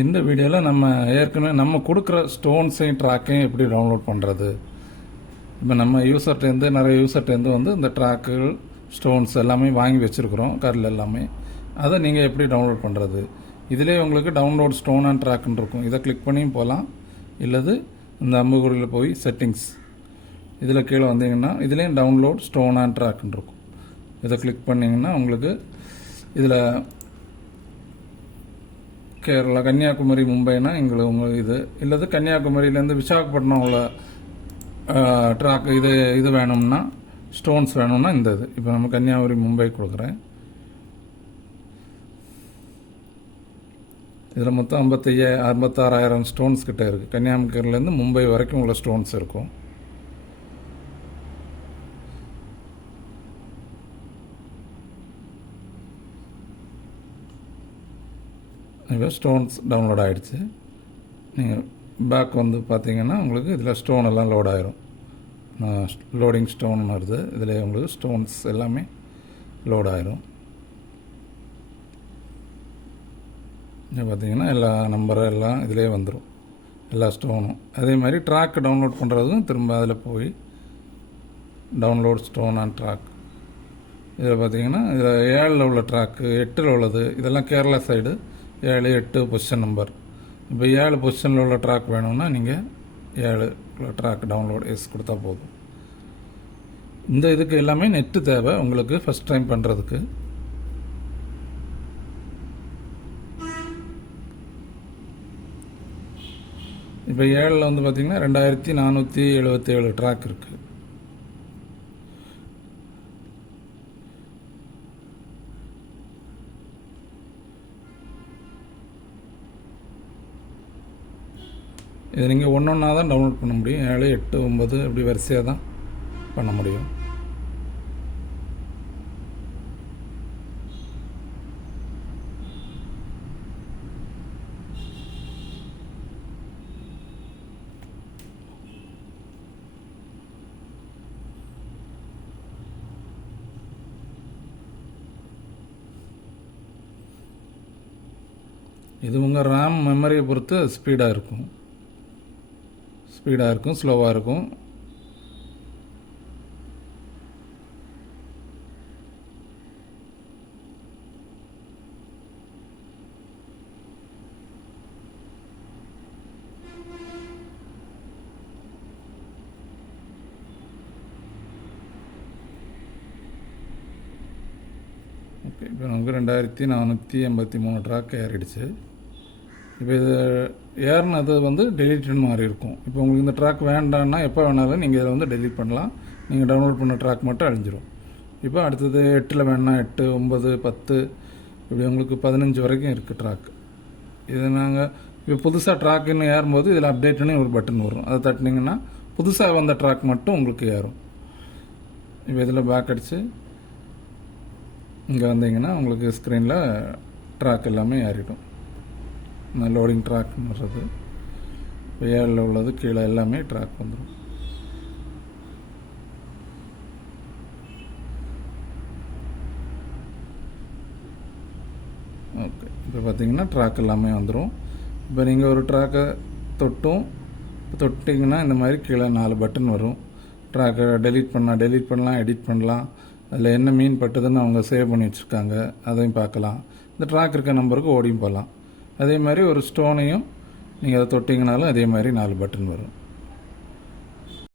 இந்த வீடியோவில் நம்ம ஏற்கனவே நம்ம கொடுக்குற ஸ்டோன்ஸையும் ட்ராக்கையும் எப்படி டவுன்லோட் பண்ணுறது இப்போ நம்ம யூசர்ட்டேருந்து நிறைய யூசர்ட்டேருந்து வந்து இந்த ட்ராக்குகள் ஸ்டோன்ஸ் எல்லாமே வாங்கி வச்சுருக்குறோம் கரில் எல்லாமே. அதை நீங்கள் எப்படி டவுன்லோட் பண்ணுறது இதிலே உங்களுக்கு டவுன்லோட் ஸ்டோன் அண்ட் ட்ராக்னு இருக்கும். இதை கிளிக் பண்ணியும் போகலாம் இல்லது இந்த அம்புகுறியில் போய் செட்டிங்ஸ் இதில் கீழே வந்தீங்கன்னா இதுலேயும் டவுன்லோட் ஸ்டோன் அண்ட் ட்ராக்னு இருக்கும். இதை கிளிக் பண்ணிங்கன்னா உங்களுக்கு இதில் கேரளா கன்னியாகுமரி மும்பைனா எங்களுக்கு உங்களுக்கு இது. இல்லது கன்னியாகுமரியிலேருந்து விசாகப்பட்டினம் உள்ள ட்ராக் இது இது வேணும்னா ஸ்டோன்ஸ் வேணும்னா இந்த இது. இப்போ நம்ம கன்னியாகுமரி மும்பை கொடுக்குறேன். இதில் மொத்தம் ஐம்பத்தைய ஐம்பத்தாறாயிரம் ஸ்டோன்ஸ் கிட்டே இருக்குது கன்னியாகுமரியிலேருந்து மும்பை வரைக்கும் உள்ள ஸ்டோன்ஸ் இருக்கும். இப்போ ஸ்டோன்ஸ் டவுன்லோட் ஆகிடுச்சு நீங்கள் பேக் வந்து பார்த்தீங்கன்னா உங்களுக்கு இதில் ஸ்டோன் எல்லாம் லோட் ஆயிரும். லோடிங் ஸ்டோன் வருது. இதில் உங்களுக்கு ஸ்டோன்ஸ் எல்லாமே லோட் ஆயிரும். இது பார்த்தீங்கன்னா எல்லா நம்பரும் எல்லாம் இதிலே வந்துடும் எல்லா ஸ்டோனும் அதே மாதிரி ட்ராக் டவுன்லோட் பண்ணுறதும் திரும்ப அதில் போய் டவுன்லோட் ஸ்டோன் அண்ட் ட்ராக் இதில் பார்த்தீங்கன்னா இதில் ஏழில் உள்ள ட்ராக்கு எட்டில் உள்ளது இதெல்லாம் கேரளா சைடு ஏழு எட்டு பொசிஷன் நம்பர் இப்போ ஏழு பொசிஷனில் உள்ள ட்ராக் வேணும்னா நீங்கள் ஏழு ட்ராக் டவுன்லோட் எஸ் கொடுத்தா போதும். இந்த இதுக்கு எல்லாமே நெட்டு தேவை உங்களுக்கு ஃபஸ்ட் டைம் பண்ணுறதுக்கு இப்போ ஏழில் வந்து பார்த்திங்கன்னா ரெண்டாயிரத்தி நானூற்றி எழுபத்தேழு ட்ராக் இருக்குது இது நீங்கள் ஒன்று ஒன்றா தான் டவுன்லோட் பண்ண முடியும். ஏழு எட்டு ஒம்பது இப்படி வரிசையாக தான் பண்ண முடியும். இது உங்கள் ரேம் மெமரியை பொறுத்து ஸ்பீடாக இருக்கும். ஸ்பீடாக இருக்கும் ஸ்லோவாக இருக்கும். ஓகே இப்போ நமக்கு ரெண்டாயிரத்தி நானூற்றி எண்பத்தி மூணு ட்ராக் ஏறிடுச்சு இப்போ இது ஏறினது வந்து டெலிட்னு மாதிரி இருக்கும். இப்போ உங்களுக்கு இந்த ட்ராக் வேண்டான்னா எப்போ வேணாலும் நீங்கள் இதில் வந்து டெலிட் பண்ணலாம். நீங்கள் டவுன்லோட் பண்ண ட்ராக் மட்டும் அழிஞ்சிரும். இப்போ அடுத்தது எட்டில் வேணா எட்டு ஒம்பது பத்து இப்படி உங்களுக்கு பதினஞ்சு வரைக்கும் இருக்குது ட்ராக் இது நாங்கள் இப்போ புதுசாக ட்ராக்குன்னு ஏறும்போது இதில் அப்டேட்னு ஒரு பட்டன் வரும். அதை தட்டினீங்கன்னா புதுசாக வந்த ட்ராக் மட்டும் உங்களுக்கு ஏறும். இப்போ இதில் பேக் அடித்து இங்கே வந்தீங்கன்னா உங்களுக்கு ஸ்க்ரீனில் ட்ராக் எல்லாமே ஏறிடும். லோடிங் ட்ராக்னு வர்றது ஏழில் உள்ளது கீழே எல்லாமே ட்ராக் வந்துடும் ஓகே இப்போ பார்த்தீங்கன்னா ட்ராக் எல்லாமே வந்துடும் இப்போ நீங்கள் ஒரு ட்ராக்கை தொட்டும் தொட்டிங்கன்னா இந்த மாதிரி கீழே நாலு பட்டன் வரும். ட்ராக்கை டெலீட் பண்ணலாம் டெலீட் பண்ணலாம் எடிட் பண்ணலாம். அதில் என்ன மீன் பட்டதுன்னு அவங்க சேவ் பண்ணி வச்சுருக்காங்க அதையும் பார்க்கலாம். இந்த ட்ராக் இருக்க நம்பருக்கு ஓடியும் போகலாம். அதே மாதிரி ஒரு ஸ்டோனையும் நீங்கள் அதை தொட்டிங்கனாலும் அதே மாதிரி நாலு பட்டன் வரும்.